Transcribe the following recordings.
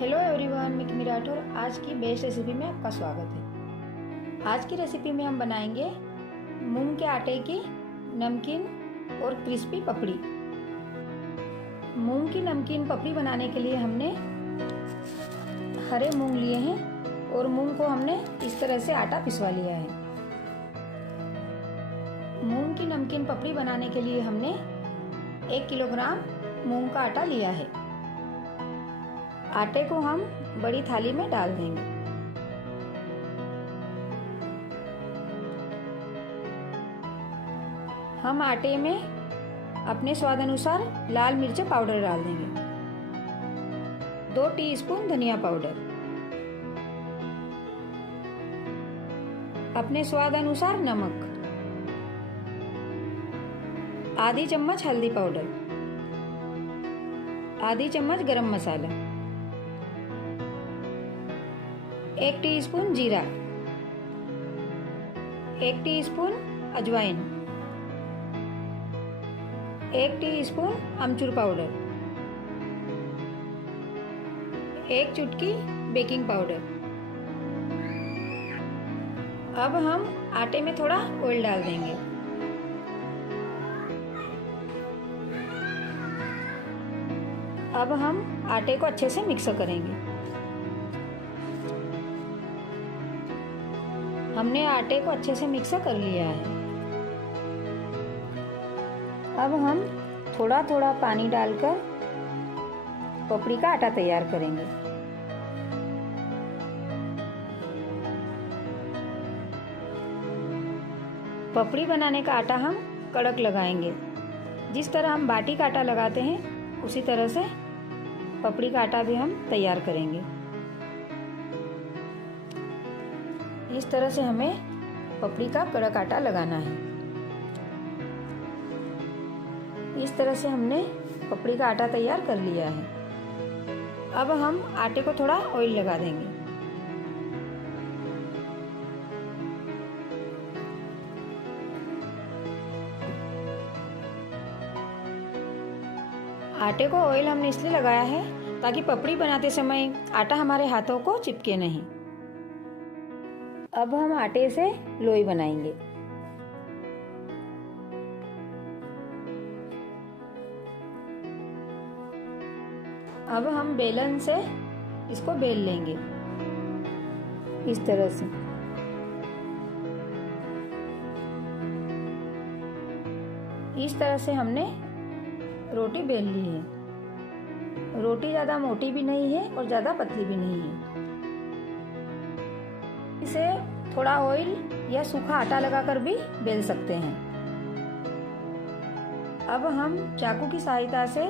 Hello everyone, मैं किमी राठौर। आज की बेस्ट रेसिपी में आपका स्वागत है। आज की रेसिपी में हम बनाएंगे मूंग के आटे की नमकीन और क्रिस्पी पपड़ी। मूंग की नमकीन पपड़ी बनाने के लिए हमने हरे मूंग लिए हैं और मूंग को हमने इस तरह से आटा पिसवा लिया है। मूंग की नमकीन पपड़ी बनाने के लिए हमने 1 किलोग्राम मूंग का आटा लिया है। आटे को हम बड़ी थाली में डाल देंगे। हम आटे में अपने स्वाद अनुसार लाल मिर्च पाउडर डाल देंगे, 2 टीस्पून धनिया पाउडर, अपने स्वाद अनुसार नमक, आधी चम्मच हल्दी पाउडर, आधी चम्मच गरम मसाला, 1 टीस्पून जीरा, 1 टीस्पून अजवाइन, 1 टीस्पून अमचूर पाउडर, 1 चुटकी बेकिंग पाउडर। अब हम आटे में थोड़ा ऑयल डाल देंगे। अब हम आटे को अच्छे से मिक्स करेंगे। हमने आटे को अच्छे से मिक्स कर लिया है। अब हम थोड़ा थोड़ा पानी डालकर पपड़ी का आटा तैयार करेंगे। पपड़ी बनाने का आटा हम कड़क लगाएंगे। जिस तरह हम बाटी का आटा लगाते हैं उसी तरह से पपड़ी का आटा भी हम तैयार करेंगे। इस तरह से हमें पपड़ी का कड़क आटा लगाना है। इस तरह से हमने पपड़ी का आटा तैयार कर लिया है। अब हम आटे को थोड़ा ऑयल लगा देंगे। आटे को ऑयल हमने इसलिए लगाया है ताकि पपड़ी बनाते समय आटा हमारे हाथों को चिपके नहीं। अब हम आटे से लोई बनाएंगे। अब हम बेलन से इसको बेल लेंगे इस तरह से। इस तरह से हमने रोटी बेल ली है। रोटी ज़्यादा मोटी भी नहीं है और ज़्यादा पतली भी नहीं है। इसे थोड़ा ऑयल या सूखा आटा लगाकर भी बेल सकते हैं। अब हम चाकू की सहायता से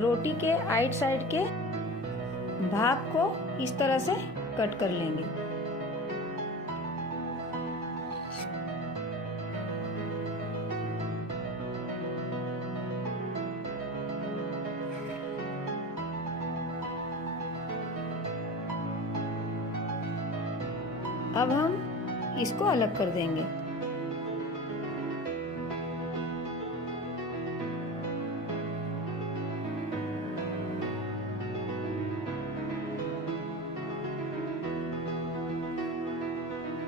रोटी के आइट साइड के भाग को इस तरह से कट कर लेंगे। अब हम इसको अलग कर देंगे।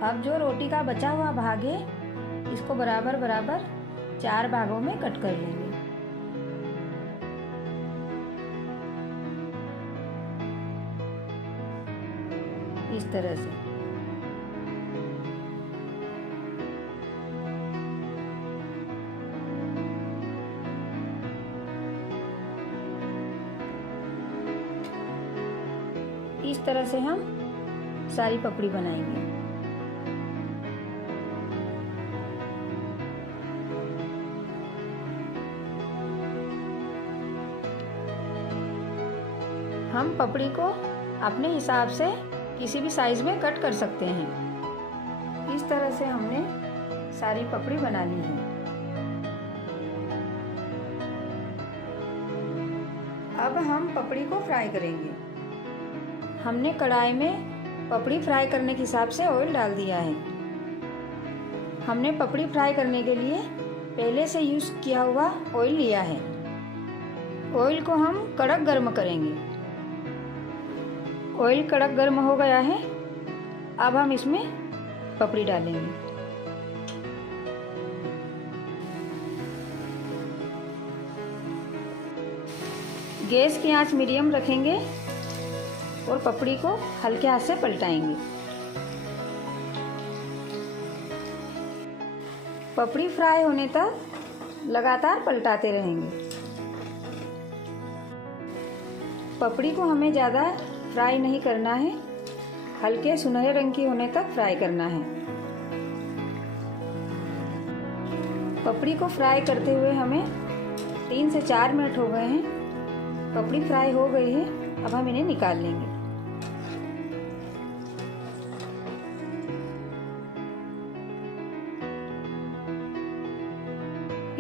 अब जो रोटी का बचा हुआ भाग है इसको बराबर बराबर 4 भागों में कट कर लेंगे। इस तरह से। इस तरह से हम सारी पपड़ी बनाएंगे। हम पपड़ी को अपने हिसाब से किसी भी साइज में कट कर सकते हैं। इस तरह से हमने सारी पपड़ी बना ली है। अब हम पपड़ी को फ्राई करेंगे। हमने कढ़ाई में पपड़ी फ्राई करने के हिसाब से ऑयल डाल दिया है। हमने पपड़ी फ्राई करने के लिए पहले से यूज़ किया हुआ ऑयल लिया है। ऑयल को हम कड़क गर्म करेंगे। ऑयल कड़क गर्म हो गया है। अब हम इसमें पपड़ी डालेंगे। गैस की आंच मीडियम रखेंगे और पपड़ी को हल्के हाथ से पलटाएंगे। पपड़ी फ्राई होने तक लगातार पलटाते रहेंगे। पपड़ी को हमें ज़्यादा फ्राई नहीं करना है, हल्के सुनहरे रंग की होने तक फ्राई करना है। पपड़ी को फ्राई करते हुए हमें 3 से 4 मिनट हो गए हैं। पपड़ी फ्राई हो गई है। अब हम इन्हें निकाल लेंगे।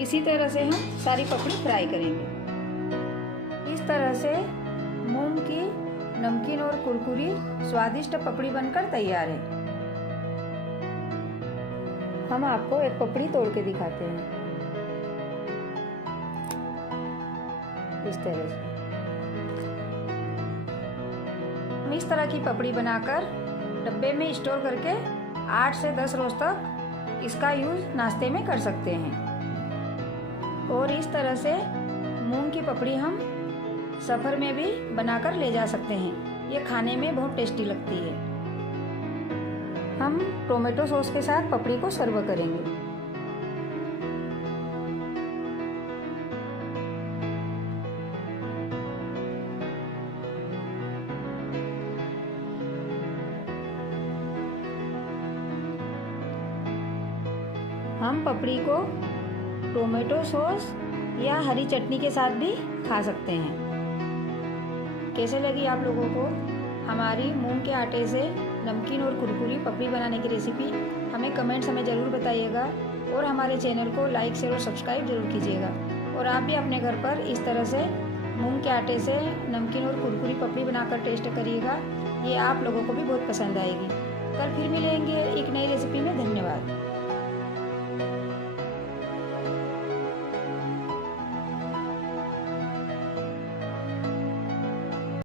इसी तरह से हम सारी पपड़ी फ्राई करेंगे। इस तरह से मूंग की नमकीन और कुरकुरी स्वादिष्ट पपड़ी बनकर तैयार है। हम आपको एक पपड़ी तोड़ के दिखाते हैं। इस तरह से हम इस तरह की पपड़ी बनाकर डब्बे में स्टोर करके 8 से 10 रोज तक इसका यूज नाश्ते में कर सकते हैं। और इस तरह से मूंग की पपड़ी हम सफ़र में भी बनाकर ले जा सकते हैं। ये खाने में बहुत टेस्टी लगती है। हम टोमेटो सॉस के साथ पपड़ी को सर्व करेंगे। हम पपड़ी को टोमेटो सॉस या हरी चटनी के साथ भी खा सकते हैं। कैसे लगी आप लोगों को हमारी मूंग के आटे से नमकीन और कुरकुरी पपड़ी बनाने की रेसिपी? हमें कमेंट्स में ज़रूर बताइएगा और हमारे चैनल को लाइक शेयर और सब्सक्राइब जरूर कीजिएगा। और आप भी अपने घर पर इस तरह से मूंग के आटे से नमकीन और कुरकुरी पपड़ी बनाकर टेस्ट करिएगा। ये आप लोगों को भी बहुत पसंद आएगी। कल फिर मिलेंगे एक नई रेसिपी में। धन्यवाद।